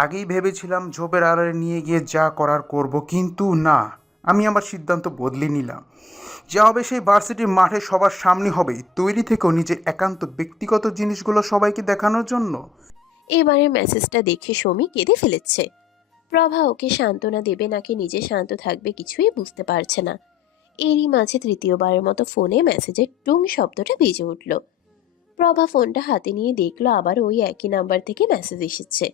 আগেই ভেবেছিলাম ঝোপের আড়ালে নিয়ে গিয়ে যা করার করব, কিন্তু না, আমি আমার সিদ্ধান্ত বদলে নিলাম। যা হবে সেই ভার্সিটির মাঠে সবার সামনে হবে, তৈরি থেকেও নিজের একান্ত ব্যক্তিগত জিনিসগুলো সবাইকে দেখানোর জন্য। এবারের মেসেজটা দেখে সৌমি কেঁদে ফেলেছে। প্রভা ওকে সান্ত্বনা দেবে নাকি নিজে শান্ত থাকবে কিছুই বুঝতে পারছে না। এরই মাঝে তৃতীয়বারের মতো ফোনে মেসেজের টুং শব্দটা বেজে উঠল। প্রভা ফোনটা হাতে নিয়ে দেখলো আবার ওই একই নাম্বার থেকে মেসেজ এসেছে।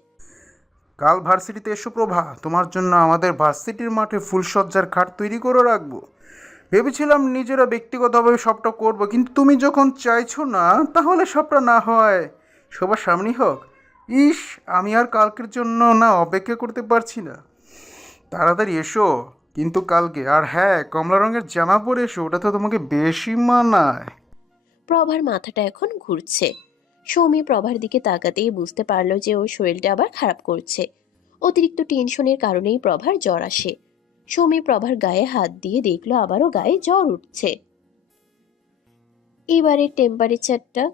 কাল ভার্সিটিতে এসো প্রভা, তোমার জন্য আমাদের ভার্সিটির মাঠে ফুলসজ্জার খাট তৈরি করে রাখবো। ভেবেছিলাম নিজেরা ব্যক্তিগতভাবে সবটা করব, কিন্তু তুমি যখন চাইছো না, তাহলে সবটা না হয় সবার সামনেই হোক। ইস, আমি আর কালকের জন্য না অপেক্ষা করতে পারছি না। তাড়াতাড়ি এসো কিন্তু কালকে। আর হ্যাঁ, কমলা রঙের জামা পরে এসো, ওটা তো তোমাকে বেশি মানায়। প্রভার মাথাটা এখন ঘুরছে। সৌমি প্রভার দিকে তাকাতেই বুঝতে পারলো যে ওর শরীরটা আবার খারাপ করছে। অতিরিক্ত টেনশনের কারণেই প্রভার জ্বর আসে। সৌমি প্রভার গায়ে হাত দিয়ে দেখলো আবারও গায়ে জ্বর উঠছে। এবারের টেম্পারেচারটা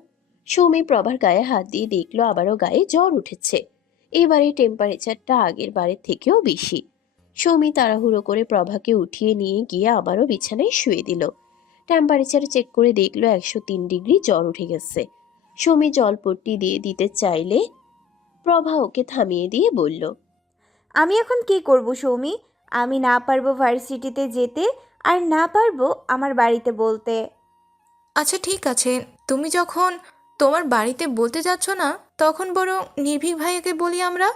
সৌমি প্রভার গায়ে হাত দিয়ে দেখলো আবারও গায়ে জ্বর উঠেছে। এবারে টেম্পারেচারটা আগের বারের থেকেও বেশি। সৌমি তাড়াহুড়ো করে প্রভাকে উঠিয়ে নিয়ে গিয়ে আবারও বিছানায় শুয়ে দিল। টেম্পারেচার চেক করে দেখলো 103 ডিগ্রি জ্বর উঠে গেছে। সৌমি জলপট্টি দিয়ে দিতে চাইলে প্রভা ওকে থামিয়ে দিয়ে বলল, আমি এখন কি করব সৌমি? আমি না পারবো ভার্সিটিতে যেতে, আর না পারবো আমার বাড়িতে বলতে। আচ্ছা ঠিক আছে, তুমি যখন তোমার বাড়িতে বলতে যাচ্ছ না, তখন বরং নির্ভীক ভাইয়াকে বলি আমরা।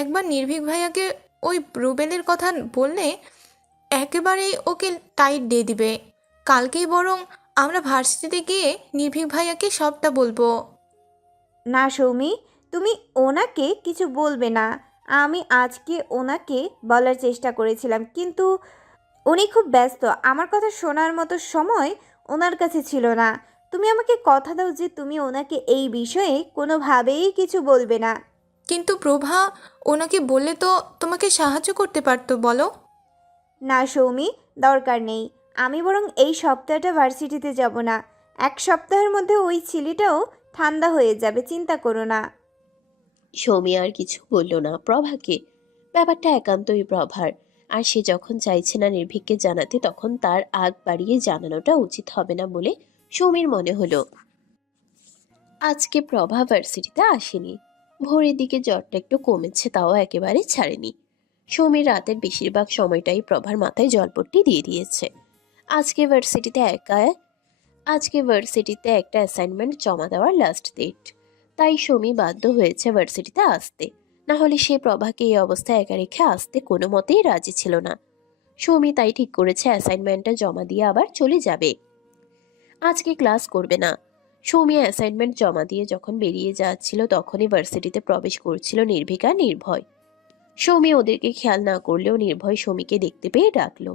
একবার নির্ভীক ভাইয়াকে ওই রুবেলের কথা বললে একেবারেই ওকে টাইট দিয়ে দিবে। কালকেই বরং আমরা ভার্সিটিতে গিয়ে নির্ভীক ভাইয়াকে সবটা বলবো। না সৌমি, তুমি ওনাকে কিছু বলবে না। আমি আজকে ওনাকে বলার চেষ্টা করেছিলাম, কিন্তু উনি খুব ব্যস্ত। আমার কথা শোনার মতো সময় ওনার কাছে ছিল না। তুমি আমাকে কথা দাও যে তুমি ওনাকে এই বিষয়ে কোনোভাবেই কিছু বলবে না। কিন্তু প্রভা, ওনাকে বললে তো তোমাকে সাহায্য করতে পারতো বলো। না সৌমি, দরকার নেই। আমি বরং এই সপ্তাহটা ভার্সিটিতে যাব না। এক সপ্তাহের মধ্যে ওই ছেলেটাও ঠান্ডা হয়ে যাবে, চিন্তা করো না। সৌমি আর কিছু বলল না প্রভাকে। ব্যাপারটা একান্তই প্রভার। আর সে যখন চাইছে না নির্ভীককে জানাতে, তখন তার আগ বাড়িয়ে জানানোটা উচিত হবে না বলে সৌমির মনে হলো। আজকে প্রভা ভার্সিটিতে আসেনি। ভোরের দিকে জ্বরটা একটু কমেছে, তাও একেবারে ছাড়েনি। সৌমির রাতের বেশিরভাগ সময়টাই প্রভার মাথায় জলপট্টি দিয়ে দিয়েছে। আজকে ভার্সিটিতে একা আজকে ভার্সিটিতে একটা অ্যাসাইনমেন্ট জমা দেওয়ার লাস্ট ডেট। তাই সৌমি বাধ্য হয়েছে ভার্সিটিতে আসতে। না হলে সে প্রভাকে এই অবস্থায় একা রেখে আসতে কোনো মতেই রাজি ছিল না। সৌমি তাই ঠিক করেছে অ্যাসাইনমেন্টটা জমা দিয়ে আবার চলে যাবে। আজকে ক্লাস করবে না। সৌমি অ্যাসাইনমেন্ট জমা দিয়ে যখন বেরিয়ে যাচ্ছিল, তখনই ভার্সিটিতে প্রবেশ করছিল নির্ভীক আর নির্ভয়। সৌমি ওদেরকে খেয়াল না করলেও নির্ভয় সৌমিকে দেখতে পেয়ে ডাকলো।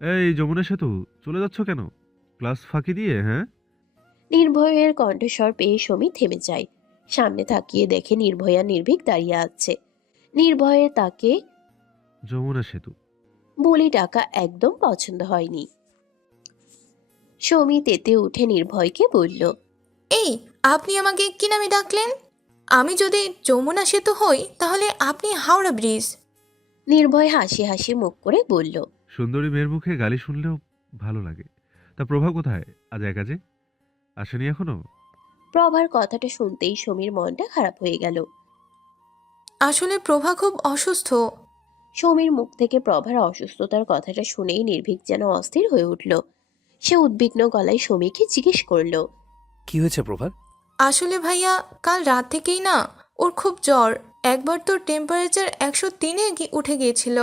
এই যমুনা সেতু, চলে যাচ্ছ কেন? ক্লাস ফাঁকি দিয়ে, হ্যাঁ? নির্ভয়ের কণ্ঠস্বর পেয়ে সৌমি থেমে যায়। সামনে তাকিয়ে দেখে নির্ভয় আর নির্ভীক দাঁড়িয়ে আছে। নির্ভয়ের তাকে যমুনা সেতু। বলি ডাকা একদম পছন্দ হয়নি। সৌমি তেতে উঠে নির্ভয়কে বলল, এই, আপনি আমাকে কি নামে ডাকলেন? আমি যদি যমুনা সেতু হই তাহলে আপনি হাওড়া ব্রিজ। নির্ভয় হাসি হাসি মুখ করে বলল, সুন্দরী মেয়ের মুখে গালি শুনলেও ভালো লাগে। তা প্রভা কোথায়? আজ একা যে আসেনি এখনো? প্রভার কথাটা শুনতেই সৌমির মনটা খারাপ হয়ে গেল। আসলে প্রভা খুব অসুস্থ। সৌমির মুখ থেকে প্রভার অসুস্থতার কথাটা শুনেই নির্ভীক যেন অস্থির হয়ে উঠল। সে উদ্বিগ্ন গলায় সৌমিকে জিজ্ঞেস করল, কি হয়েছে প্রভার? আসলে ভাইয়া, কাল রাত থেকেই না ওর খুব জ্বর। একবার তো টেম্পারেচার 103-এ উঠে গিয়েছিল।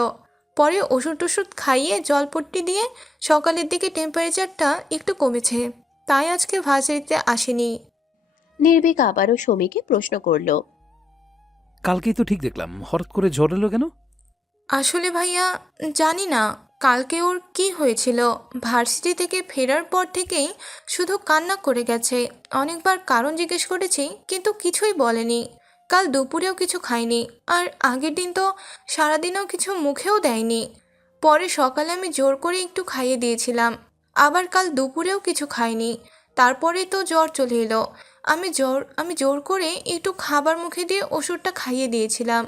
পরে ওষুধ টষুধ খাইয়ে জলপট্টি দিয়ে সকালের দিকে টেম্পারেচারটা একটু কমেছে। তাই আজকে ভার্সিটিতে আসেনি। নির্ভীক আবারও সৌমিকে প্রশ্ন করল, কালকেই তো ঠিক দেখলাম, হঠাৎ করে জ্বর এলো কেন? আসলে ভাইয়া, জানি না কালকে ওর কি হয়েছিল। ভার্সিটি থেকে ফেরার পর থেকেই শুধু কান্না করে গেছে। অনেকবার কারণ জিজ্ঞেস করেছি, কিন্তু কিছুই বলেনি। কাল দুপুরেও কিছু খায়নি, আর আগের দিন তো সারাদিনও কিছু মুখেও দেয়নি। পরে সকালে আমি জোর করে একটু খাইয়ে দিয়েছিলাম। আবার কাল দুপুরেও কিছু খায়নি। তারপরেই তো জ্বর চলে এলো। আমি জোর করে একটু খাবার মুখে দিয়ে ওষুধটা খাইয়ে দিয়েছিলাম।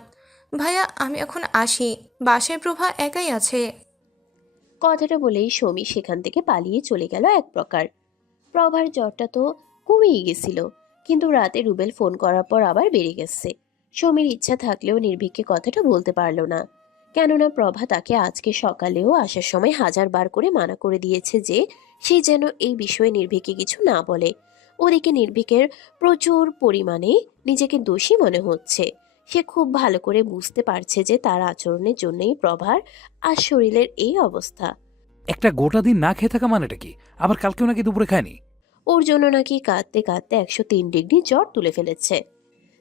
ভাইয়া আমি এখন আসি, বাসায় প্রভা একাই আছে। কথাটা বলেই সৌমি সেখান থেকে পালিয়ে চলে গেল এক প্রকার। প্রভার জ্বরটা তো কমেই গেছিল, কিন্তু রাতে রুবেল ফোন করার পর আবার বেড়ে গেছে। সৌমির ইচ্ছা থাকলেও নির্ভীককে কথাটা বলতে পারল না, কেননা প্রভা তাকে আজকে সকালেও আসার সময় 1000 বার করে মানা করে দিয়েছে যে সে যেন এই বিষয়ে নির্ভীককে কিছু না বলে। ওদিকে নির্ভীকের প্রচুর পরিমাণে নিজেকে দোষী মনে হচ্ছে। সে খুব ভালো করে বুঝতে পারছে যে তার আচরণের জন্যই প্রভার আর শরীরের এই অবস্থা। একটা গোটা দিন না খেয়ে থাকা মানেটা কি? আবার কালকেও নাকি দুপুরে খায়নি। ওর জন্য নাকি কাঁদতে কাঁদতে 103 ডিগ্রি জ্বর তুলে ফেলেছে।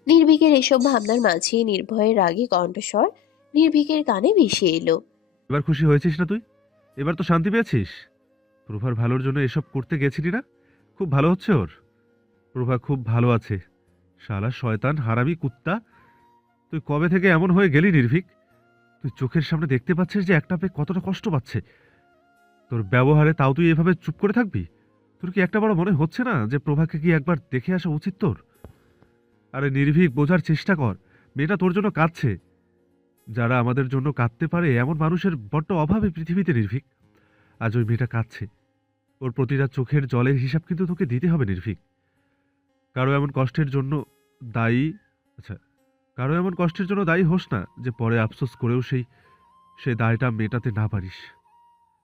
নির্ভীকের এসব ভাবনার মাঝেই নির্ভয়ের রাগী কণ্ঠস্বর নির্ভীকের কানে ভেসে এলো। এবার খুশি হয়েছিস না তুই? এবার তো শান্তি পেয়েছিস? প্রভার ভালোর জন্য এসব করতে গেছিলি না? খুব ভালো হচ্ছে ওর। প্রভা খুব ভালো আছে। শালা শয়তান হারামি কুত্তা, তুই কবে থেকে এমন হয়ে গেলি নির্ভীক? তুই চোখের সামনে দেখতে পাচ্ছিস যে একটা পেয়ে কতটা কষ্ট পাচ্ছে। তোর ব্যবহারে তাও তুই এভাবে চুপ করে থাকবি? তোর কি একটা বড় মনে হচ্ছে না যে প্রভাকে কি একবার দেখে আসা উচিত তোর? আরে নির্ভীক, বোঝার চেষ্টা কর, মেয়েটা তোর জন্য কাঁদছে। যারা আমাদের জন্য কাঁদতে পারে এমন মানুষের বড্ড অভাবে পৃথিবীতে নির্ভীক। আজ ওই মেয়েটা কাঁদছে, ওর প্রতিটা চোখের জলের হিসাব কিন্তু তোকে দিতে হবে নির্ভীক। কারো এমন কষ্টের জন্য দায়ী আচ্ছা কারো এমন কষ্টের জন্য দায়ী হোস না যে পরে আফসোস করেও সে দায়টা মেটাতে না পারিস।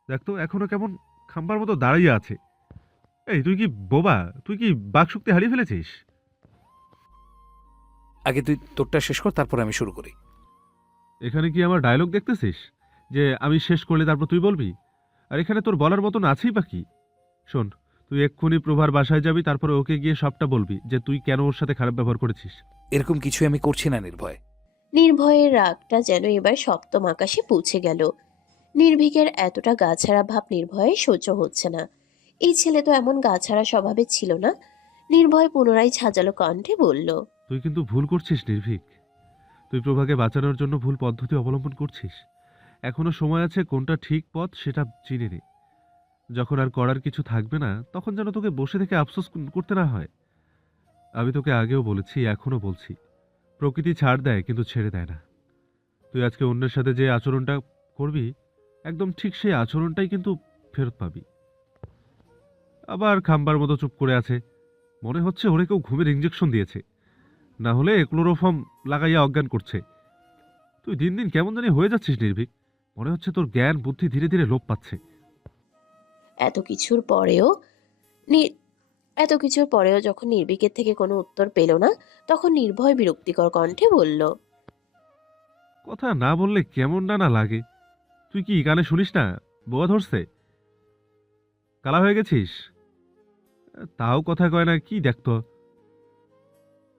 দেখ তো এখনো কেমন খাম্বার মতো দাঁড়িয়ে আছে। এই তুই কি বোবা? তুই কি বাকশক্তি হারিয়ে ফেলেছিস? আগে তুই তোরটা শেষ কর, তারপর আমি শুরু করি। এখানে কি আমার ডায়লগ দেখতেছিস যে আমি শেষ করলে তারপর তুই বলবি? আর এখানে তোর বলার মতন আছেই বা কি? শোন, তুই এক্ষুনি প্রভার বাসায় যাবি, তারপরে ওকে গিয়ে সবটা বলবি যে তুই কেন ওর সাথে খারাপ ব্যবহার করেছিস। এরকম কিছুই আমি করছি না নির্ভয়। নির্ভয়ের রাগটা যেন এবার সপ্তম আকাশে পৌঁছে গেল। নির্ভীকের এতটা গাছাড়া ভাব নির্ভয়ে সহ্য হচ্ছে না। এই ছেলে তো এমন গাছাড়া স্বভাবের ছিল না। নির্ভয় পুনরায় ঝাঁঝালো কণ্ঠে বলল, তুই কিন্তু ভুল করছিস নির্ভীক। তুই প্রভাকে বাঁচানোর জন্য ভুল পদ্ধতি অবলম্বন করছিস। এখনো সময় আছে, কোনটা ঠিক পথ সেটা চিনে নে। যখন আর করার কিছু থাকবে না, তখন যেন তোকে বসে থেকে আফসোস করতে না হয়। আমি তোকে আগেও বলেছি, এখনো বলছি, প্রকৃতি ছাড় দেয় কিন্তু ছেড়ে দেয় না। তুই আজকে অন্যের সাথে যে আচরণটা করবি, একদম ঠিক সেই আচরণটাই কিন্তু ফেরত পাবি। আবার খাম্বার মতো চুপ করে আছে, মনে হচ্ছে ওরে কেউ ঘুমের ইঞ্জেকশন দিয়েছে, না হলে ক্লোরোফর্ম লাগাইয়া অজ্ঞান করছে। তুই দিন দিন কেমন জানি হয়ে যাচ্ছিস নির্ভীক। মনে হচ্ছে তোর জ্ঞান বুদ্ধি ধীরে ধীরে লোপ পাচ্ছে। এত কিছুর পরেও নি- এত কিছুর পরেও যখন নির্ভীকের থেকে কোনো উত্তর পেল না, তখন নির্ভয় বিরক্তিকর কণ্ঠে বলল, কথা না বললে কেমন না লাগে। তুই কি কানে শুনিস না? বোয়া ধরছে? কালা হয়ে গেছিস? তাও কথা কয় না কি দেখতো।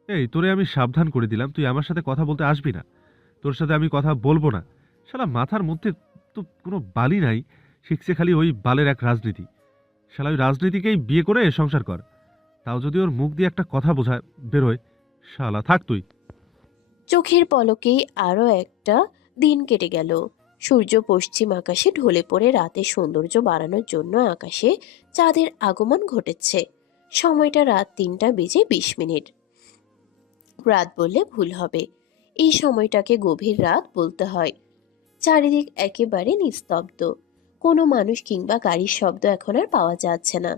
এই তোরে আমি সাবধান করে দিলাম, তুই আমার সাথে কথা বলতে আসবি না। তোর সাথে আমি কথা বলবো না। শালা মাথার মধ্যে তো কোনো বালি নাই, শিখছে খালি ওই বালের এক রাজনীতি। শালা ওই রাজনীতিকেই বিয়ে করে সংসার কর, তাও যদি ওর মুখ দিয়ে একটা কথা বোঝায় বেরোয়। শালা থাক তুই। চোখের পলকেই আরো একটা দিন কেটে গেল। সূর্য পশ্চিম আকাশে ঢলে পড়ে রাতের সৌন্দর্য বাড়ানোর জন্য আকাশে চাঁদের আগমন ঘটেছে। সময়টা রাত 3টা বেজে 20 মিনিট। রাত বললে ভুল হবে, এই সময়টাকে গভীর রাত বলতে হয়। চারিদিক একেবারে নিস্তব্ধ। কোনো মানুষ কিংবা গাড়ির শব্দ এখন আর পাওয়া যাচ্ছে না।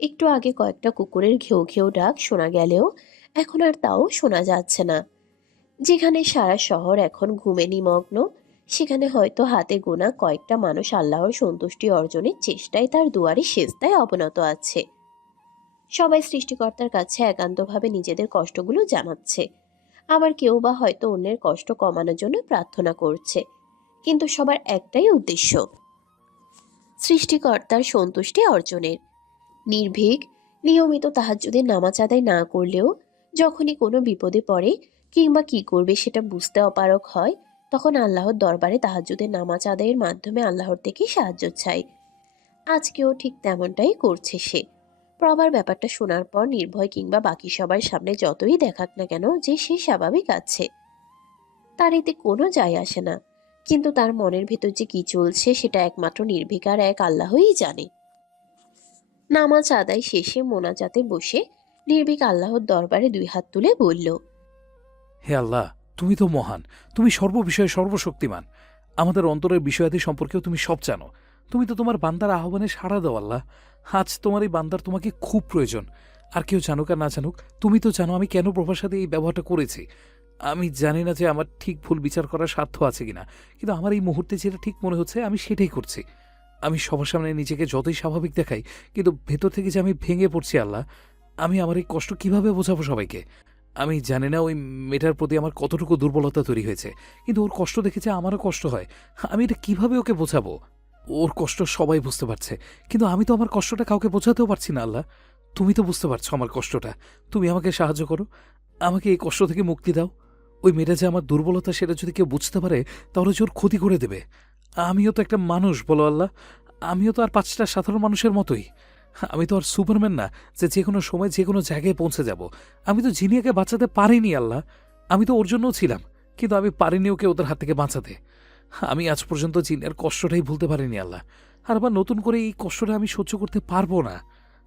একটু আগে কয়েকটা কুকুরের ঘেউ ঘেউ ডাক শোনা গেলেও এখন আর তাও শোনা যাচ্ছে না। যেখানে সারা শহর এখন ঘুমে নিমগ্ন, সেখানে হয়তো হাতে গোনা কয়েকটা মানুষ আল্লাহর সন্তুষ্টি অর্জনের চেষ্টায় তার দুয়ারে সেজদায় অবনত আছে। সবাই সৃষ্টিকর্তার কাছে একান্তভাবে নিজেদের কষ্টগুলো জানাচ্ছে, আবার কেউ বা হয়তো অন্যের কষ্ট কমানোর জন্য প্রার্থনা করছে। কিন্তু সবার একটাই উদ্দেশ্য, সৃষ্টিকর্তার সন্তুষ্টি অর্জনের। নির্ভীক নিয়মিত তাহাজ্জুদের নামাজ আদায় না করলেও যখনই কোনো বিপদে পড়ে কিংবা কি করবে সেটা বুঝতে অপারগ হয়, তখন আল্লাহর দরবারে তাহাজ্জুদের নামাজ আদায়ের মাধ্যমে আল্লাহর থেকে সাহায্য চায়। আজকেও ঠিক তেমনটাই করছে সে। প্রভার ব্যাপারটা শোনার পর নির্ভয় কিংবা বাকি সবার সামনে যতই দেখাক না কেন যে সে স্বাভাবিক আছে, তার এতে কোনো যায় আসে না। কিন্তু তার মনের ভেতর যে কি চলছে সেটা একমাত্র নির্ভীকার এক আল্লাহই জানে। নামাজ আদায় শেষে মোনাজাতে বসে নির্ভীক আল্লাহর দরবারে 2 হাত তুলে বলল, হে আল্লাহ, তুমি তো মহান, তুমি সর্ববিষয়ে সর্বশক্তিমান। আমাদের অন্তরের বিষয়াদি সম্পর্কেও তুমি সব জানো। তুমি তো তোমার বান্দার আহ্বানে সাড়া দাও আল্লাহ। আজ তোমার এই বান্দার তোমাকে খুব প্রয়োজন। আর কেউ জানুক আর না জানুক, তুমি তো জানো আমি কেন প্রভার সাথে এই ব্যবহারটা করেছি। আমি জানি না যে আমার ঠিক ভুল বিচার করার সাধ্য আছে কিনা, কিন্তু আমার এই মুহূর্তে যেটা ঠিক মনে হচ্ছে আমি সেটাই করছি। আমি সবার সামনে নিজেকে যতই স্বাভাবিক দেখাই, কিন্তু ভেতর থেকে যে আমি ভেঙে পড়ছি আল্লাহ, আমি আমার এই কষ্ট কিভাবে বোঝাবো সবাইকে। আমি জানি না ওই মেয়েটার প্রতি আমার কতটুকু দুর্বলতা তৈরি হয়েছে, কিন্তু ওর কষ্ট দেখেছে আমারও কষ্ট হয়। আমি এটা কিভাবে ওকে বোঝাবো? ওর কষ্ট সবাই বুঝতে পারছে, কিন্তু আমি তো আমার কষ্টটা কাউকে বোঝাতেও পারছি না আল্লাহ। তুমি তো বুঝতে পারছো আমার কষ্টটা। তুমি আমাকে সাহায্য করো, আমাকে এই কষ্ট থেকে মুক্তি দাও। ওই মেয়েটা যে আমার দুর্বলতা সেটা যদি কেউ বুঝতে পারে, তাহলে যে ওর ক্ষতি করে দেবে। আমিও তো একটা মানুষ, বলো আল্লাহ। আমিও তো আর 5টা সাধারণ মানুষের মতোই। আমি তো আর সুপারম্যান না যে যে কোনো সময় যে কোনো জায়গায় পৌঁছে যাব। আমি তো জিনিয়াকে বাঁচাতে পারিনি আল্লাহ। আমি তো ওর জন্যও ছিলাম, কিন্তু আমি পারিনি ওকে ওদের হাত থেকে বাঁচাতে। আমি আজ পর্যন্ত জিনিয়ার কষ্টটাই ভুলতে পারিনি আল্লাহ। আর আবার নতুন করে এই কষ্টটা আমি সহ্য করতে পারবো না।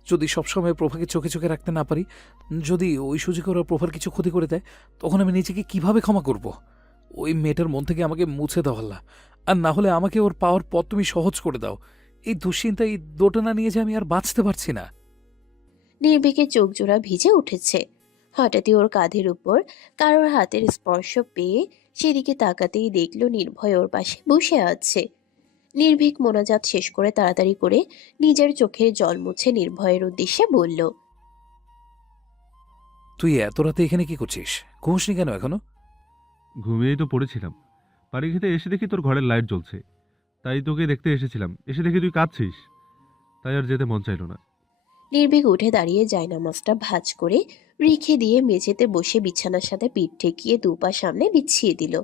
যদি সবসময় প্রভাকে চোখে চোখে রাখতে না পারি, যদি ওই সুযোগে ওরা প্রভার কিছু ক্ষতি করে দেয়, তখন আমি নিজেকে কিভাবে ক্ষমা করব? ওই মেয়েটার মন থেকে আমাকে মুছে দাও আল্লাহ। আর না হলে আমাকে ওর পাওয়ার পথ তুমি সহজ করে দাও। এই দুশ্চিন্তা, এই দোটানা নিয়ে যে আমি আর বাঁচতে পারছি না। নির্ভীকের চোখ জোড়া ভিজে উঠেছে। হঠাৎই ওর কাঁধের উপর কারোর হাতের স্পর্শ পেয়ে সেদিকে তাকাতেই দেখল নির্ভয় ওর পাশে বসে আছে। নির্ভীক মোনাজাত শেষ করে তাড়াতাড়ি করে নিজের চোখের জল মুছে নির্ভয়ের উদ্দেশ্যে বলল, তুই এত রাতে এখানে কি করছিস? ঘুমসনি কেন এখনো? ঘুমিয়েই তো পড়েছিলাম। বাড়ি খেতে এসে দেখি তোর ঘরের লাইট জ্বলছে, তাই তোকে দেখতে এসেছিলাম। এসে দেখি তুই কাঁদছিস, তাই আর যেতে মন চাইল না। নির্ভীক উঠে দাঁড়িয়ে জায়নামাজটা ভাঁজ করে রেখে দিয়ে মেঝেতে বসে বিছানার সাথে পিঠ ঠেকিয়ে দুপা সামনে বিছিয়ে দিল।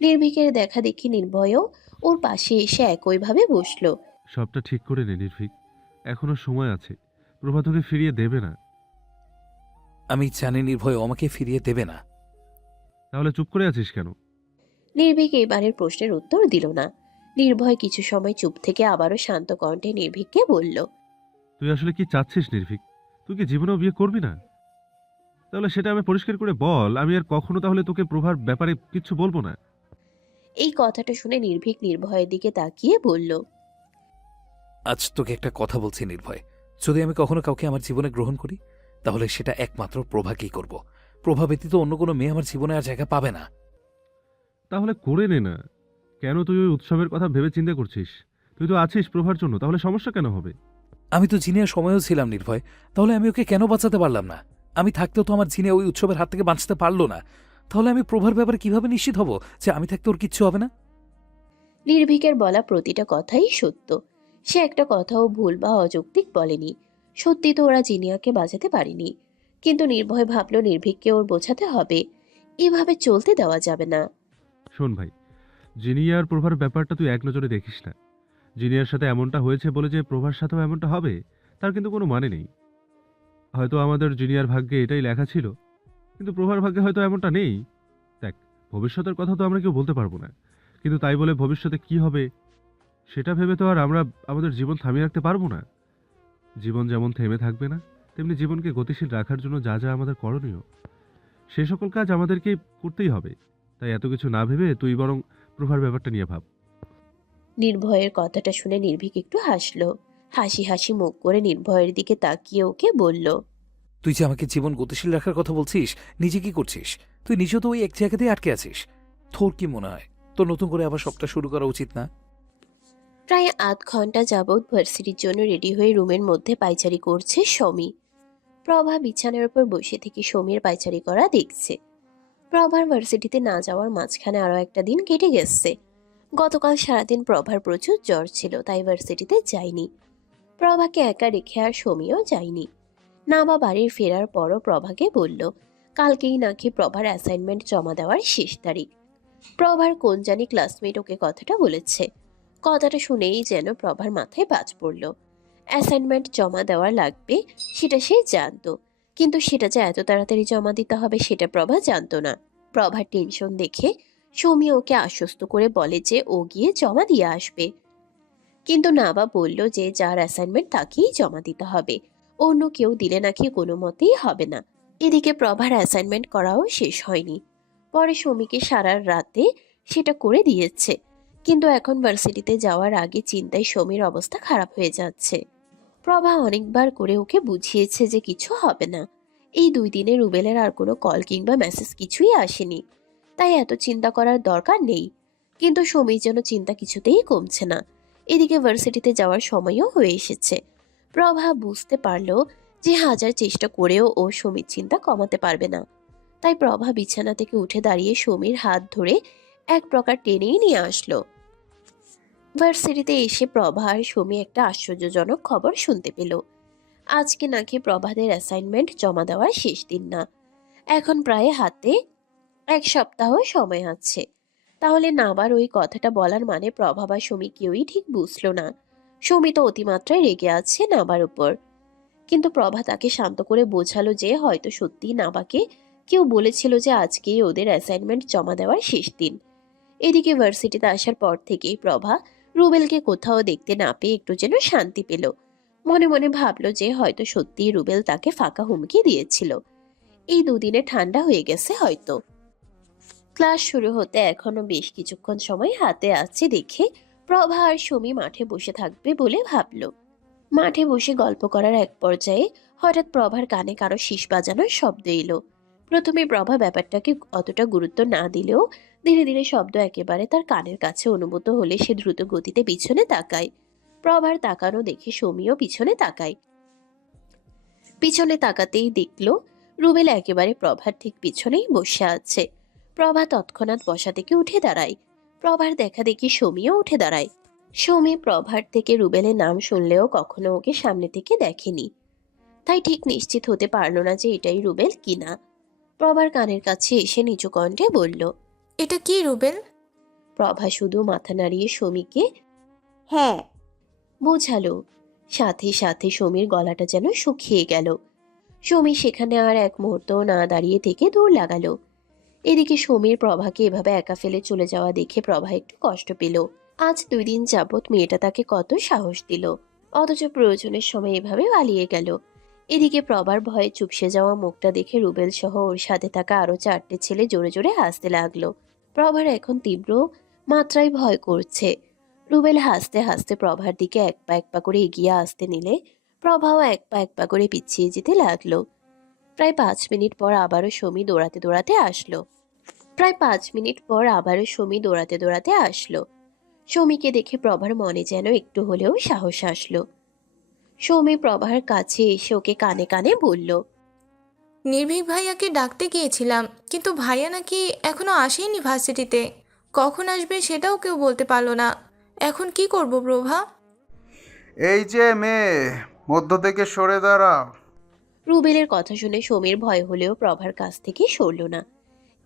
নির্ভীকের দেখা দেখি নির্ভয়ও ওর পাশে এসে একইভাবে বসলো। সবটা ঠিক করে নে নির্ভীক, এখনো সময় আছে। প্রভা তোকে ফিরিয়ে দেবে না। আমি জানি নির্ভয় আমাকে ফিরিয়ে দেবে না। তাহলে চুপ করে আছিস কেন? নির্ভীক এবারের প্রশ্নের উত্তর দিল না। নির্ভয় কিছু সময় চুপ থেকে আবারও শান্ত কণ্ঠে নির্ভীককে বলল, তুই আসলে কি চাচ্ছিস নির্ভীক? তুই কি জীবনেও বিয়ে করবি না? তাহলে সেটা আমি পরিষ্কার করে বল। আমি আর কখনো তাহলে তোকে প্রভার ব্যাপারে কিচ্ছু বলবো না। এই কথাটা শুনে নির্ভীক নির্ভয়ের দিকে তাকিয়ে বলল, আজ তোকে একটা কথা বলছি নির্ভয়, যদি আমি কখনো কাউকে আমার জীবনে গ্রহণ করি, তাহলে সেটা একমাত্র প্রভাকেই করব। প্রভা ব্যতীত অন্য কোনো মেয়ে আমার জীবনে আর জায়গা পাবে না। তাহলে করে নে না। কেন তুই ওই উৎসবের কথা ভেবে চিন্তা করছিস? তুই তো আছিস প্রভার জন্য, তাহলে সমস্যা কেন হবে? আমি তো জিনিয়ার সময়ও ছিলাম নির্ভয়, তাহলে আমি ওকে কেন বাঁচাতে পারলাম না? আমি থাকতেও তো আমার জিনিয়া ওই উৎসবের হাত থেকে বাঁচতে পারলো না। তাহলে আমি প্রভার ব্যাপারে কিভাবে নিশ্চিত হব যে আমি থাকতে ওর কিচ্ছু হবে না? নির্ভীকের বলা প্রতিটা কথাই সত্য। সে একটা কথাও ভুল বা অযৌক্তিক বলেনি। সত্যি তো ওরা জিনিয়াকে বাঁচাতে পারেনি, কিন্তু নির্ভয় ভাবল নির্ভীককে ওর বোঝাতে হবে। এভাবে চলতে দেওয়া যাবে না। শোন ভাই, জিনিয়ার প্রভার ব্যাপারটা তুই এক নজরে দেখিস না। জিনিয়ার সাথে এমনটা হয়েছে বলে যে প্রভার সাথেও এমনটা হবে, তার কিন্তু কোনো মানে নেই। হয়তো আমাদের জিনিয়ার ভাগ্যে এটাই লেখা ছিল, কিন্তু প্রভার ভাগ্যে হয়তো এমনটা নেই। দেখ, ভবিষ্যতের কথা তো আমরা কেউ বলতে পারবো না, কিন্তু তাই বলে ভবিষ্যতে কি হবে সেটা ভেবে তো আর আমরা আমাদের জীবন থামিয়ে রাখতে পারবো না। জীবন যেমন থেমে থাকবে না, তেমনি জীবনকে গতিশীল রাখার জন্য যা যা আমাদের করণীয়, সে সকল কাজ আমাদেরকে করতেই হবে। তাই এত কিছু না ভেবে তুই বরং প্রভার ব্যাপারটা নিয়ে ভাব। নির্ভয়ের কথাটা শুনে নির্ভীক একটু হাসলো। হাসি হাসি মুখ করে নির্ভয়ের দিকে তাকিয়ে ওকে বলল, তুই যে আমাকে জীবন গতিশীল রাখার কথা বলছিস, নিজে কি করছিস? তুই নিজেও তো ওই এক জায়গাতেই আটকে আছিস। তোর কি মনে হয় তোর নতুন করে আবার সবটা শুরু করা উচিত না? প্রায় আধ ঘন্টা যাবৎ ভার্সিটির জন্য রেডি হয়ে রুমের মধ্যে পায়চারি করছে সমী। প্রভা বিছানার উপর বসে থেকে সমীর পায়চারি করা দেখছে। প্রভার ভার্সিটিতে না যাওয়ার মাঝখানে আরো একটা দিন কেটে গেছে। গতকাল সারাদিন প্রভার প্রচুর জ্বর ছিল, তাই ভার্সিটিতে যায়নি। প্রভাকে একা রেখে আর সমীও যায়নি। নাবা বাড়ির ফেরার পরও প্রভাকে বলল কালকেই নাকি প্রভার অ্যাসাইনমেন্ট জমা দেওয়ার শেষ তারিখ। প্রভার কোন জানি ক্লাসমেট ওকে কথাটা বলেছে। কথাটা শুনেই যেন প্রভার মাথায় বাজ পড়ল। অ্যাসাইনমেন্ট জমা দেওয়া লাগবে সেটা সে জানতো, কিন্তু সেটা যে এত তাড়াতাড়ি জমা দিতে হবে সেটা প্রভা জানতো না। প্রভার টেনশন দেখে সৌমি ওকে আশ্বস্ত করে বলে যে ও গিয়ে জমা দিয়ে আসবে, কিন্তু নাবা বলল যে যার অ্যাসাইনমেন্ট তাকেই জমা দিতে হবে, অন্য কেউ দিলে নাকি কোনো মতেই হবে না। এদিকে প্রভার অ্যাসাইনমেন্ট করাও শেষ হয়নি। পরে সমীকে সারা রাতে সেটা করে দিয়েছে, কিন্তু এখন ভার্সিটিতে যাওয়ার আগে চিন্তায় সমীর অবস্থা খারাপ হয়ে যাচ্ছে। প্রভা অনেকবার করে ওকে বুঝিয়েছে যে কিছু হবে না। এই 2 দিনে রুবেলের আর কোনো কল কিংবা মেসেজ কিছুই আসেনি, তাই এত চিন্তা করার দরকার নেই। কিন্তু সমীর যেন চিন্তা কিছুতেই কমছে না। এদিকে ভার্সিটিতে যাওয়ার সময়ও হয়ে এসেছে। প্রভা বুঝতে পারলো যে হাজার চেষ্টা করেও ও সমীর চিন্তা কমাতে পারবে না। তাই প্রভা বিছানা থেকে উঠে দাঁড়িয়ে সমীর হাত ধরে এক প্রকার টেনেই নিয়ে আসলো। ভার্সিটিতে এসে প্রভা আর সমী একটা আশ্চর্যজনক খবর শুনতে পেল। আজকে নাকি প্রভাদের অ্যাসাইনমেন্ট জমা দেওয়ার শেষ দিন না। এখন প্রায় হাতে 1 সপ্তাহ সময় আছে। তাহলে নাবার ওই কথাটা বলার মানে প্রভা বা সমী কেউই ঠিক বুঝলো না। সমী তো অতিমাত্রায় রেগে আছে নাবার উপর, কিন্তু প্রভা তাকে শান্ত করে বোঝালো যে হয়তো সত্যি নাবাকে কেউ বলেছিল যে আজকেই ওদের অ্যাসাইনমেন্ট জমা দেওয়ার শেষ দিন। এদিকে ভার্সিটিতে আসার পর থেকেই প্রভা রুবেলকে কোথাও দেখতে না পেয়ে একটু যেন শান্তি পেল। মনে মনে ভাবলো যে হয়তো সত্যিই রুবেল তাকে ফাঁকা হুমকি দিয়েছিল। এই 2 দিনে ঠান্ডা হয়ে গেছে হয়তো। ক্লাস শুরু হতে এখনো বেশ কিছুক্ষণ সময় হাতে আছে দেখে প্রভা আর সমী মাঠে বসে থাকবে বলে ভাবলো। মাঠে বসে গল্প করার এক পর্যায়ে হঠাৎ প্রভার কানে কারো শীষ বাজানোর শব্দ এলো। প্রথমে প্রভা ব্যাপারটাকে অতটা গুরুত্ব না দিলেও ধীরে ধীরে শব্দ একেবারে তার কানের কাছে অনুভূত হলে সে দ্রুত গতিতে পিছনে তাকায়। প্রভার তাকানো দেখে সমীও পিছনে তাকায়। পিছনে তাকাতেই দেখলো রুবেল একেবারে প্রভার ঠিক পিছনেই বসে আছে। প্রভা তৎক্ষণাৎ বসা থেকে উঠে দাঁড়ায়। প্রভার দেখা দেখি সমীও উঠে দাঁড়ায়। সমী প্রভার থেকে রুবেলের নাম শুনলেও কখনো ওকে সামনে থেকে দেখেনি, তাই ঠিক নিশ্চিত হতে পারলো না যে এটাই রুবেল কিনা। প্রভার কানের কাছে এসে নিচু কণ্ঠে বলল, এটা কি রুবেল? প্রভা শুধু মাথা নাড়িয়ে সমীকে হ্যাঁ। বোঝালো। সাথে সাথে সমীর গলাটা যেন শুকিয়ে গেল। সমী সেখানে আর এক মুহূর্ত না দাঁড়িয়ে থেকে দৌড় লাগালো। এদিকে সমীর প্রভাকে এভাবে একা ফেলে চলে যাওয়া দেখে প্রভা একটু কষ্ট পেল। আজ 2 দিন যাবৎ মেয়েটা তাকে কত সাহস দিল, অথচ প্রয়োজনের সময় এভাবে পালিয়ে গেল। এদিকে প্রভার ভয়ে চুপসে যাওয়া মুখটা দেখে রুবেল সহ ওর সাথে থাকা আরো 4টে ছেলে জোরে জোরে হাসতে লাগলো। প্রভার এখন তীব্র মাত্রায় ভয় করছে। রুবেল হাসতে হাসতে প্রভার দিকে এক পা করে এগিয়ে আসতে নিলে প্রভাও এক পা করে পিছিয়ে যেতে লাগলো। প্রায় 5 মিনিট পর আবারও সমী দৌড়াতে দৌড়াতে আসলো। সমীকে দেখে প্রভার মনে যেন একটু হলেও সাহস আসলো। সমী প্রভার কাছে এসে ওকে কানে কানে বলল, নির্ভীক ভাইয়াকে ডাকতে গিয়েছিলাম, কিন্তু ভাইয়া নাকি এখনো আসেনি ভার্সিটিতে। কখন আসবে সেটাও কেউ বলতে পারলো না। এখন কি করব প্রভা? এই যে মেয়ে, মধ্য থেকে সরে দাঁড়াও। রুবেলের কথা শুনে সমীর ভয় হলেও প্রভার কাছ থেকে সরল না।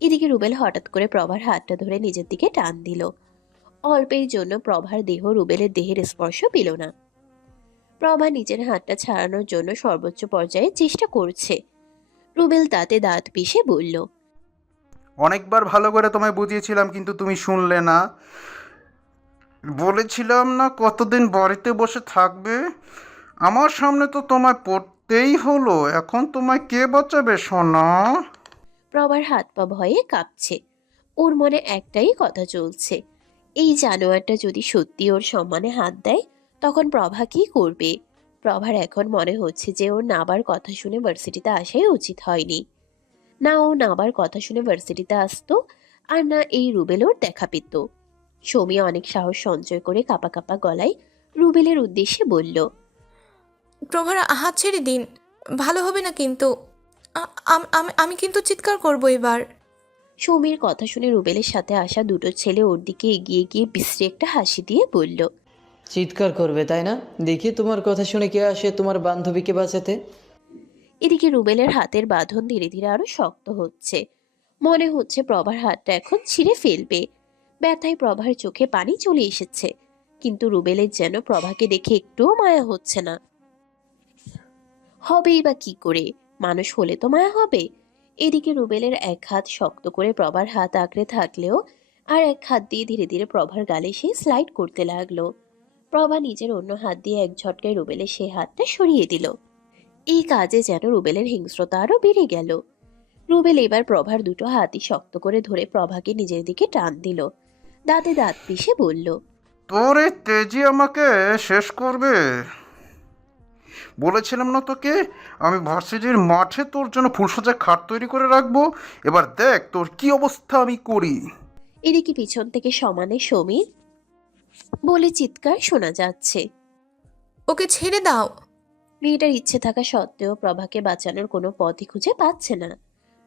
এদিকে রুবেল হঠাৎ করে প্রভার হাতটা ধরে নিজের দিকে টান দিল। অল্পের জন্য প্রভার দেহ রুবেলের দেহের স্পর্শ পেল না। প্রভা নিজের হাতটা ছাড়ানোর জন্য সর্বোচ্চ পর্যায়ে চেষ্টা করছে। রুবেল দাঁতে দাঁত পিষে বলল, অনেকবার ভালো করে তোমায় বুঝিয়েছিলাম কিন্তু তুমি শুনলে না। বলেছিলাম না কতদিন বাড়িতে বসে থাকবে? আমার সামনে তো তোমায় পড়তেই হলো। এখন তোমায় কে বাঁচাবে সোনা? প্রভার হাত পা ভয়ে কাঁপছে। ওর মনে একটাই কথা চলছে, এই জানোয়ারটা যদি সত্যি ওর সম্মানে হাত দেয় তখন প্রভা কি করবে। প্রভার এখন মনে হচ্ছে যে ওর নাবার কথা শুনে ভার্সিটিতে আসাই উচিত হয়নি। না ও নাবার কথা শুনে ভার্সিটিতে আসতো, আর না এই রুবেল ওর দেখা পেত। সমী অনেক সাহস সঞ্চয় করে কাঁপা কাঁপা গলায় রুবেলের উদ্দেশ্যে বলল, প্রভার হাত ছেড়ে দিন, ভালো হবে না কিন্তু। আমি কিন্তু চিৎকার করব এবার। সমীর কথা শুনে রুবেলের সাথে আসা 2টো ছেলে ওর দিকে এগিয়ে গিয়ে বিশ্রী একটা হাসি দিয়ে বলল, চিৎকার করবে তাই না? দেখি তোমার কথা শুনে কে আসে তোমার বান্ধবীকে বাঁচাতে। এদিকে রুবেলের হাতের বাঁধন ধীরে ধীরে আরো শক্ত হচ্ছে। মনে হচ্ছে প্রভার হাতটা এখন ছিঁড়ে ফেলবে। ব্যথায় প্রভার চোখে পানি চলে এসেছে, কিন্তু রুবেলের যেন প্রভাকে দেখে একটুও মায়া হচ্ছে না। হবেই বা কি করে, মানুষ হলে তো মায়া হবে। এদিকে রুবেলের এক হাত শক্ত করে প্রভার হাত আঁকড়ে থাকলেও আর এক হাত দিয়ে ধীরে ধীরে প্রভার গালে সে স্লাইড করতে লাগলো। প্রভা নিজের অন্য হাত দিয়ে এক ঝটকায় রুবেলের সেই হাতটা সরিয়ে দিল। এই কাজে যেন রুবেলের হিংস্রতা আরো বেড়ে গেল। রুবেল এবার প্রভার দুটো হাতই শক্ত করে ধরে প্রভাকে নিজের দিকে টান দিল। দাঁতে দাঁত পিষে বলল, তোর এই তেজি আমাকে শেষ করবে। বলেছিলাম না তোকে, আমি ভার্সিটির মাঠে তোর জন্য ফুলসজ্জা খাট তৈরি করে রাখবো। এবার দেখ তোর কি অবস্থা আমি করি। এদিকে পিছন থেকে সমানে সমীর বলে চিৎকার শোনা যাচ্ছে। ওকে ছেড়ে দাও। মেয়েটার ইচ্ছে থাকা সত্ত্বেও প্রভাকে বাঁচানোর কোনো পথই খুঁজে পাচ্ছে না।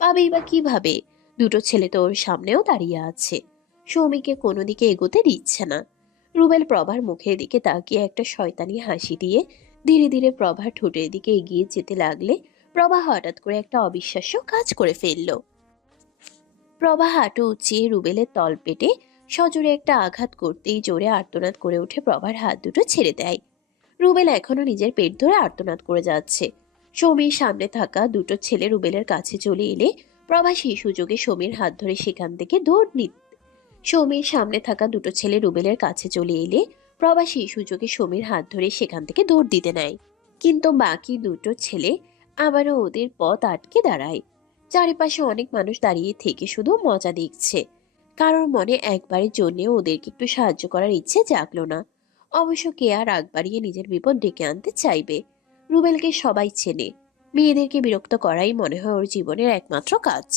পাবেই বা কিভাবে? দুটো ছেলে তো ওর সামনেও দাঁড়িয়ে আছে। সৌমিকে কোনো দিকে এগোতে দিচ্ছে না। রুবেল প্রভার মুখের দিকে তাকিয়ে একটা শয়তানি হাসি দিয়ে ধীরে ধীরে প্রভার ঠোঁটের দিকে এগিয়ে যেতে লাগলে প্রভা হঠাৎ করে একটা অবিশ্বাস্য কাজ করে ফেলল। প্রভা হাঁটু উঁচিয়ে রুবেলের তলপেটে সজোরে একটা আঘাত করতেই জোরে আর্তনাদ করে উঠে প্রভার হাত দুটো ছেড়ে দেয়। রুবেল এখনো নিজের পেট ধরে আর্তনাদ করে যাচ্ছে। সমীর সামনে থাকা দুটো ছেলে রুবেলের কাছে চলে এলে প্রভা সেই সুযোগে সমীর হাত ধরে সেখান থেকে দৌড় সমীর সামনে থাকা দুটো ছেলে রুবেলের কাছে চলে এলে প্রভা সেই সুযোগে সমীর হাত ধরে সেখান থেকে দৌড় দিতে নেয়। কিন্তু বাকি দুটো ছেলে আবারও ওদের পথ আটকে দাঁড়ায়। চারিপাশে অনেক মানুষ দাঁড়িয়ে থেকে শুধু মজা দেখছে। কারোর মনে একবারের জন্যেও ওদেরকে একটু সাহায্য করার ইচ্ছে জাগলো না। অবশ্য কে আর আগ বাড়িয়ে নিজের বিপদ ডেকে আনতে চাইবে? রুবেলকে সবাই চেনে। মেয়েদেরকে বিরক্ত করাই মনে হয় ওর জীবনের একমাত্র কাজ।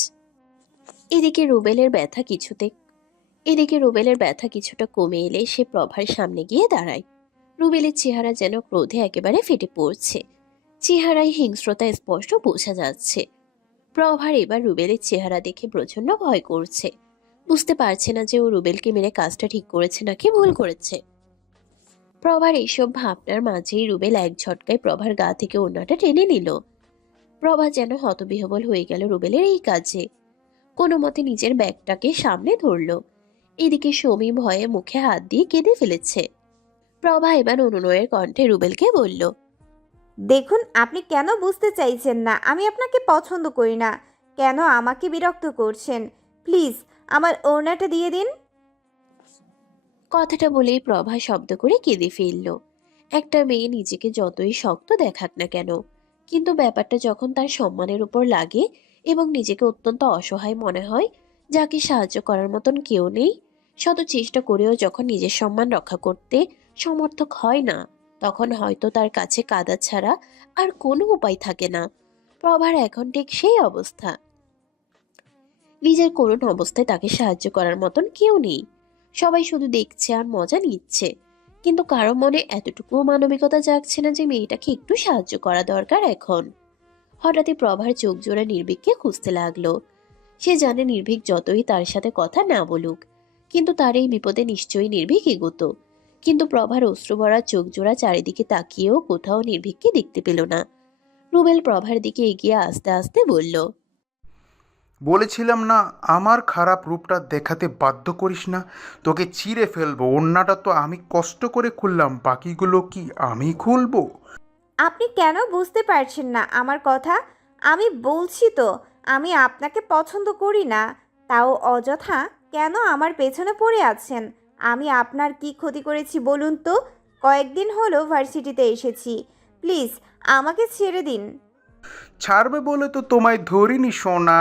এদিকে রুবেলের ব্যথা কিছুতে এদিকে রুবেলের ব্যথা কিছুটা কমে এলে সে প্রভার সামনে গিয়ে দাঁড়ায়। রুবেলের চেহারা যেন ক্রোধে একেবারে ফেটে পড়ছে। চেহারায় হিংস্রতা স্পষ্ট বোঝা যাচ্ছে। প্রভার এবার রুবেলের চেহারা দেখে প্রচন্ড ভয় করছে। বুঝতে পারছে না যে ও রুবেলকে মেরে কাজটা ঠিক করেছে নাকি ভুল করেছে। প্রভার এইসব ভাবনার মাঝেই রুবেল এক ঝটকায় প্রভার গা থেকে ওড়নাটা টেনে নিল। প্রভা যেন হতবিহ্বল হয়ে গেল রুবেলের এই কাজে। কোনো মতে নিজের ব্যাগটাকে সামনে ধরল। এদিকে সমী ভয়ে মুখে হাত দিয়ে কেঁদে ফেলেছে। প্রভা এবার অনুনয়ের কণ্ঠে রুবেলকে বলল, দেখুন, আপনি কেন বুঝতে চাইছেন না আমি আপনাকে পছন্দ করি না? কেন আমাকে বিরক্ত করছেন? প্লিজ আমার ওড়নাটা দিয়ে দিন। কথাটা বলেই প্রভা শব্দ করে কেঁদে ফেলল। একটা মেয়ে নিজেকে যতই শক্ত দেখাক না কেন, কিন্তু ব্যাপারটা যখন তার সম্মানের উপর লাগে এবং নিজেকে অত্যন্ত অসহায় মনে হয়, যাকে সাহায্য করার মতন কেউ নেই, শত চেষ্টা করেও যখন নিজের সম্মান রক্ষা করতে সমর্থক হয় না, তখন হয়তো তার কাছে কাঁদা ছাড়া আর কোনো উপায় থাকে না। প্রভার এখন ঠিক সেই অবস্থা। নিজের করুণ অবস্থায় তাকে সাহায্য করার মতন কেউ নেই। সবাই শুধু দেখছে আর মজা নিচ্ছে, কিন্তু কারো মনে এতটুকুও মানবিকতা জাগছে না যে মেয়েটাকে একটু সাহায্য করা দরকার এখন। হঠাৎই প্রভার চোখ জোড়া নির্ভীককে খুঁজতে লাগলো। সে জানে নির্ভীক যতই তার সাথে কথা না বলুক, কিন্তু তার এই বিপদে নিশ্চয়ই নির্ভীক এগোতো। কিন্তু প্রভার অশ্রুভরা চোখ জোড়া চারিদিকে তাকিয়েও কোথাও নির্ভীককে দেখতে পেল না। রুবেল প্রভার দিকে এগিয়ে আস্তে আস্তে বলল, বলেছিলাম না আমার খারাপ রূপটা দেখাতে বাধ্য করিস না, তোকে চিড়ে ফেলবো। ওড়নাটা তো আমি কষ্ট করে খুললাম, বাকিগুলো কি আমি খুলবো? আপনি কেন বুঝতে পারছেন না আমার কথা? আমি বলছি তো আমি আপনাকে পছন্দ করি না, তাও অযথা কেন আমার পেছনে পড়ে আছেন? আমি আপনার কি ক্ষতি করেছি বলুন তো? কয়েকদিন হলো ভার্সিটিতে এসেছি, প্লিজ আমাকে ছেড়ে দিন। ছাড়বে বলে তো তোমায় ধরিনি সোনা।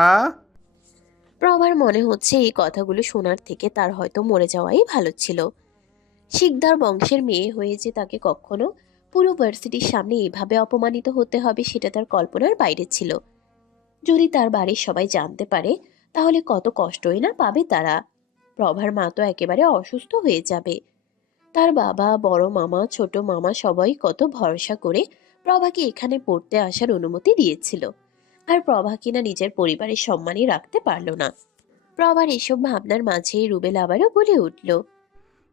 প্রভার মনে হচ্ছে এই কথাগুলো শোনার থেকে তার হয়তো মরে যাওয়াই ভালো ছিল। শিকদার বংশের মেয়ে হয়ে যে তাকে কখনো পুরো ভার্সিটির সামনে এভাবে অপমানিত হতে হবে সেটা তার কল্পনার বাইরে ছিল। যদি তার বাড়ির সবাই জানতে পারে, তাহলে কত কষ্টই না পাবে তারা। প্রভার মা তো একেবারে অসুস্থ হয়ে যাবে। তার বাবা, বড় মামা, ছোট মামা সবাই কত ভরসা করে প্রভাকে এখানে পড়তে আসার অনুমতি দিয়েছিল, আর প্রভা কিনা নিজের পরিবারের সম্মানই রাখতে পারল না। প্রভার এসব ভাবনার মাঝেই রুবেল আবারও বলে উঠল,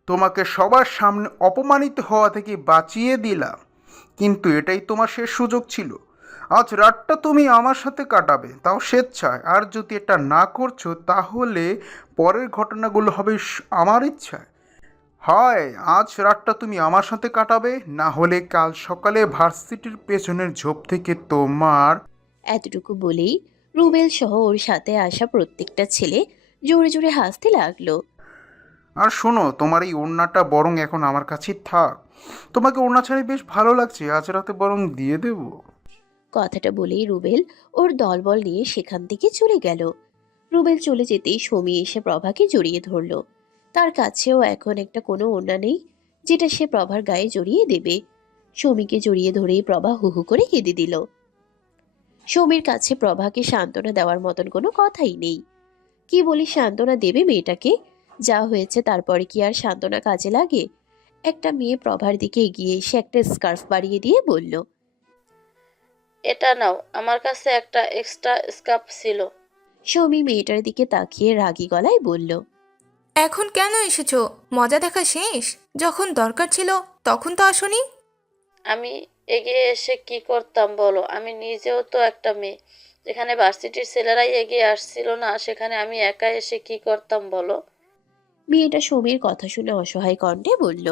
তোমাকে সবার সামনে অপমানিত হওয়া থেকে বাঁচিয়ে দিলাম, কিন্তু এটাই তোমার শেষ সুযোগ ছিল। আজ রাতটা তুমি আমার সাথে কাটাবে, তাও স্বেচ্ছায়। আর যদি এটা না করছো তাহলে পরের ঘটনাগুলো হবে আমার ইচ্ছায়। হয় আজ রাতটা তুমি আমার সাথে কাটাবে, না হলে কাল সকালে ভার্সিটির পেছনের ঝোপ থেকে তোমার। এতটুকু বলেই রুবেল সহ ওর সাথে আসা প্রত্যেকটা ছেলে জোরে জোরে হাসতে লাগলো। আর শোনো, তোমার এই ওড়নাটা বরং এখন আমার কাছেই থাক। তোমাকে ওড়না ছাড়াই বেশ ভালো লাগছে, আজ রাতে বরং দিয়ে দেবো। কথাটা বলেই রুবেল ওর দলবল নিয়ে সেখান থেকে চলে গেল। রুবেল চলে যেতেই সৌমি এসে প্রভাকে জড়িয়ে ধরল। তার কাছেও এখন একটা কোনো ওড়না নেই যেটা সে প্রভার গায়ে জড়িয়ে দেবে। সৌমিকে জড়িয়ে ধরেই প্রভা হু হু করে কেঁদে দিল। সৌমির কাছে প্রভাকে সান্ত্বনা দেওয়ার মতন কোনো কথাই নেই। কি বলি সান্ত্বনা দেবে মেয়েটাকে? যা হয়েছে তারপরে কি আর সান্ত্বনা কাজে লাগে? একটা মেয়ে প্রভার দিকে এগিয়ে এসে একটা স্কার্ফ বাড়িয়ে দিয়ে বলল, এটা নাও, আমার কাছে একটা এক্সট্রা স্কার্ফ ছিল। সৌমি মেয়েটার দিকে তাকিয়ে রাগী গলায় বলল, এখন কেন এসেছো? মজা দেখা শেষ? যখন দরকার ছিল তখন তো আসোনি। আমি এগিয়ে এসে কি করতাম বলো? আমি নিজেও তো একটা মেয়ে। যেখানে ভার্সিটির ছেলেরাই এগিয়ে আসছিল না, সেখানে আমি একা এসে কি করতাম বলো? মেয়েটা সৌমির কথা শুনে অসহায় কণ্ঠে বলল,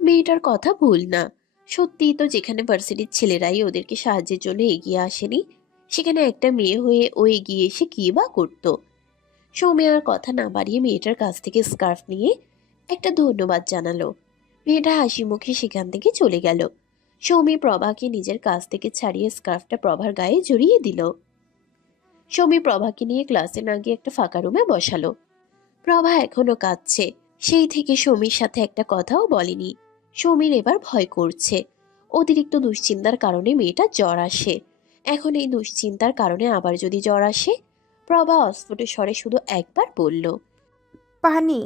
মেয়েটার কথা ভুল না। সত্যিই তো যেখানে ভার্সিটির ছেলেরাই ওদেরকে সাহায্যের জন্য এগিয়ে আসেনি, সেখানে একটা মেয়ে হয়ে ও এগিয়ে এসে কি বা করতো। সৌমি আর কথা না বাড়িয়ে মেয়েটার কাছ থেকে স্কার্ফ নিয়ে একটা ধন্যবাদ জানালো। মেয়েটা হাসি মুখে সেখান থেকে চলে গেল। সৌমি প্রভাকে নিজের কাছ থেকে ছাড়িয়ে স্কার্ফটা প্রভার গায়ে জড়িয়ে দিল। সৌমি প্রভাকে নিয়ে ক্লাসে না গিয়ে একটা ফাঁকা রুমে বসালো। প্রভা এখনো কাঁদছে। সেই থেকে সৌমির সাথে একটা কথাও বলেনি। সৌমির এবার ভয় করছে। অতিরিক্ত দুশ্চিন্তার কারণে মেয়েটা জ্বর আসে। এখন এই দুশ্চিন্তার কারণে আবার যদি জ্বর আসে? প্রভা অস্ফুট স্বরে শুধু একবার বলল, পানি।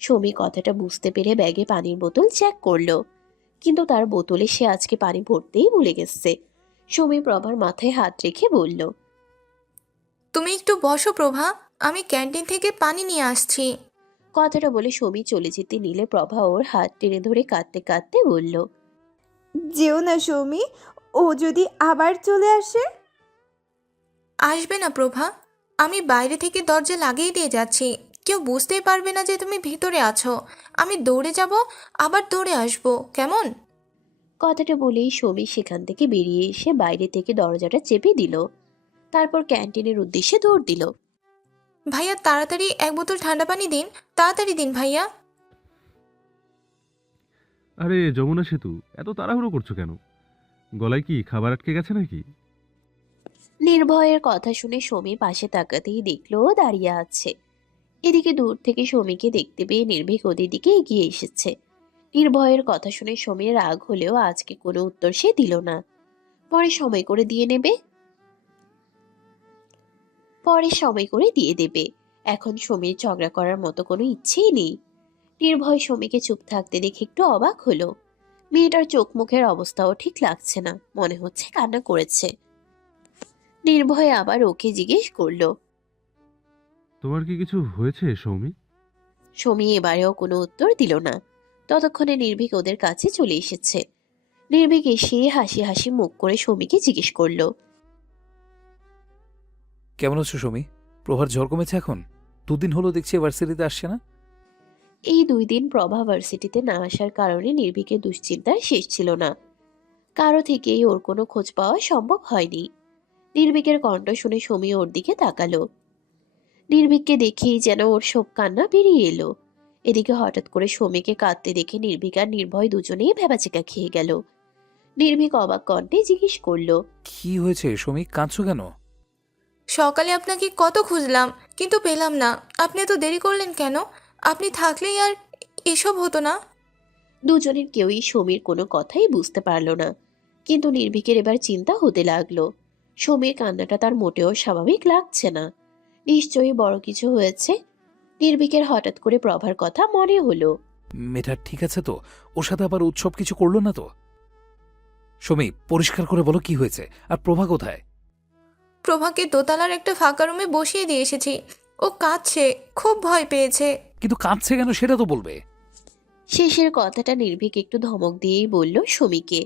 সৌমি কথাটা বুঝতে পেরে ব্যাগে পানির বোতল চেক করলো, কিন্তু তার বোতলে সে আজকে পানি ভরতেই ভুলে গেছে। সৌমি প্রভার মাথায় হাত রেখে বলল, তুমি একটু বসো প্রভা, আমি ক্যান্টিন থেকে পানি নিয়ে আসছি। কথাটা বলে সৌমি চলে যেতে নিলে প্রভা ওর হাত টেনে ধরে কাঁদতে কাঁদতে বলল, যেও না সৌমি, ও যদি আবার চলে আসে। আসবে না প্রভা, আমি বাইরে থেকে দরজা লাগিয়ে দিয়ে যাচ্ছি। কেউ বুঝতেই পারবে না যে তুমি ভিতরে আছো। আমি দৌড়ে যাব, আবার দৌড়ে আসবো, কেমন? কথাটা বলেই সৌমি সেখান থেকে বেরিয়ে এসে বাইরে থেকে দরজাটা চেপে দিল। তারপর ক্যান্টিনের উদ্দেশ্যে দৌড় দিল। ভাইয়া তাড়াতাড়ি এক বোতল ঠান্ডা পানি দিন, তাড়াতাড়ি দিন ভাইয়া। আরে যমুনা সেতু, এত তাড়াহুড়ো করছো কেন? গলায় কি খাবার আটকে গেছে নাকি? নির্ভয়ের কথা শুনে সৌমি পাশে তাকাতেই দেখলো ও দাঁড়িয়ে আছে। এদিকে দূর থেকে সৌমিকে দেখতে পেয়ে নির্ভীক ওদের দিকে এগিয়ে এসেছে। নির্ভয়ের কথা শুনে সৌমির রাগ হলেও আজকে কোনো উত্তর সে দিল না। পরে সময় করে দিয়ে নেবে, পরে সময় করে দিয়ে দেবে। এখন সৌমির ঝগড়া করার মতো কোনো ইচ্ছেই নেই। নির্ভয় সৌমিকে চুপ থাকতে দেখে একটু অবাক হলো। মেয়েটার চোখ মুখের অবস্থাও ঠিক লাগছে না, মনে হচ্ছে কান্না করেছে। নির্ভয় আবার ওকে জিজ্ঞেস করলো। তোমার কি কিছু হয়েছে সৌমি? সৌমি এবারেও কোনো উত্তর দিল না। ততক্ষণে নির্ভীক ওদের কাছে চলে এসেছে। নির্ভীক এসে হাসি হাসি মুখ করে সৌমিকে জিজ্ঞেস করলো, কেমন আছো সৌমি? প্রভার জ্বর কমেছে এখন? দুদিন হলো দেখছি ভার্সিটিতে আসছে না। এই 2 দিন প্রভা ভার্সিটিতে না আসার কারণে নির্ভীকের দুশ্চিন্তার শেষ ছিল না। কারো থেকেই ওর কোনো খোঁজ পাওয়া সম্ভব হয়নি। নির্ভীকের কণ্ঠ শুনে সৌমি ওর দিকে তাকালো। নির্ভীককে দেখেই যেন ওর সব কান্না বেরিয়ে এলো। এদিকে হঠাৎ করে সৌমিকে কাঁদতে দেখে নির্ভীক আর নির্ভয় দুজনেই ভ্যাবাচেকা খেয়ে গেল। নির্ভীক অবাক কণ্ঠে জিজ্ঞেস করলো, কি হয়েছে সৌমি, কাঁদছো কেন? সকালে আপনাকে কত খুঁজলাম, কিন্তু পেলাম না। আপনি এত দেরি করলেন কেন? আপনি থাকলেই আর এসব হতো না। দুজনের কেউই সৌমির কোনো কথাই বুঝতে পারলো না। কিন্তু নির্ভীকের এবার চিন্তা হতে লাগলো। সৌমির কান্নাটা তার মোটেও স্বাভাবিক লাগছে না। নিশ্চয়ই বড় কিছু হয়েছে। নির্ভীকের হঠাৎ করে প্রভার কথা মনে হলো। মেয়েটা ঠিক আছে তো? ওর সাথে আবার উৎসব কিছু করলো না তো? সৌমি, পরিষ্কার করে বলো কি হয়েছে, আর প্রভা কোথায়? প্রভাকে দোতলার একটা ফাঁকা রুমে বসিয়ে দিয়ে এসেছি। ও কাঁদছে, খুব ভয় পেয়েছে। কিন্তু কাঁদছে কেন সেটা তো বলবে। শেষের কথাটা নির্ভীক একটু ধমক দিয়েই বলল সৌমিকে।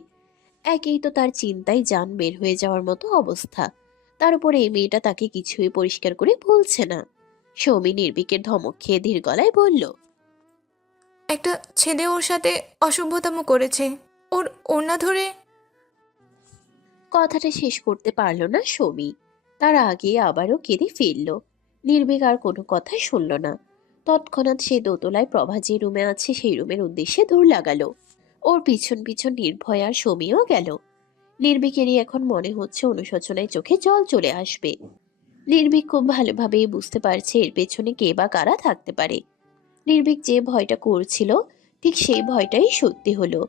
একেই তো তার চিন্তায় জান বের হয়ে যাওয়ার মতো অবস্থা, তার উপরে এই মেয়েটা তাকে কিছুই পরিষ্কার করে বলছে না। সৌমি নির্ভীকের ধমক খেয়ে ধীর গলায় বলল, একটা ছেলে ওর সাথে অসভ্যতাম করেছে। ওর ওড়না ধরে। কথাটা শেষ করতে পারল না সৌমি। তার আগে আবারও কেঁদে ফেলল। নির্ভীক আর কোনো কথাই শুনল না। তৎক্ষণাৎ সে দোতলায় প্রভা যে রুমে আছে সেই রুমের উদ্দেশ্যে দৌড় লাগালো। ওর পিছন পিছন নির্ভয় আর সৌমিও গেল। নির্ভীকেরই এখন মনে হচ্ছে অনুশোচনায় চোখে জল চলে আসবে। নির্ভীক খুব ভালোভাবেই বুঝতে পারছে এর পেছনে কে বা কারা থাকতে পারে। নির্ভীক যে ভয়টা করছিল ঠিক সেই ভয়টাই সত্যি হলো।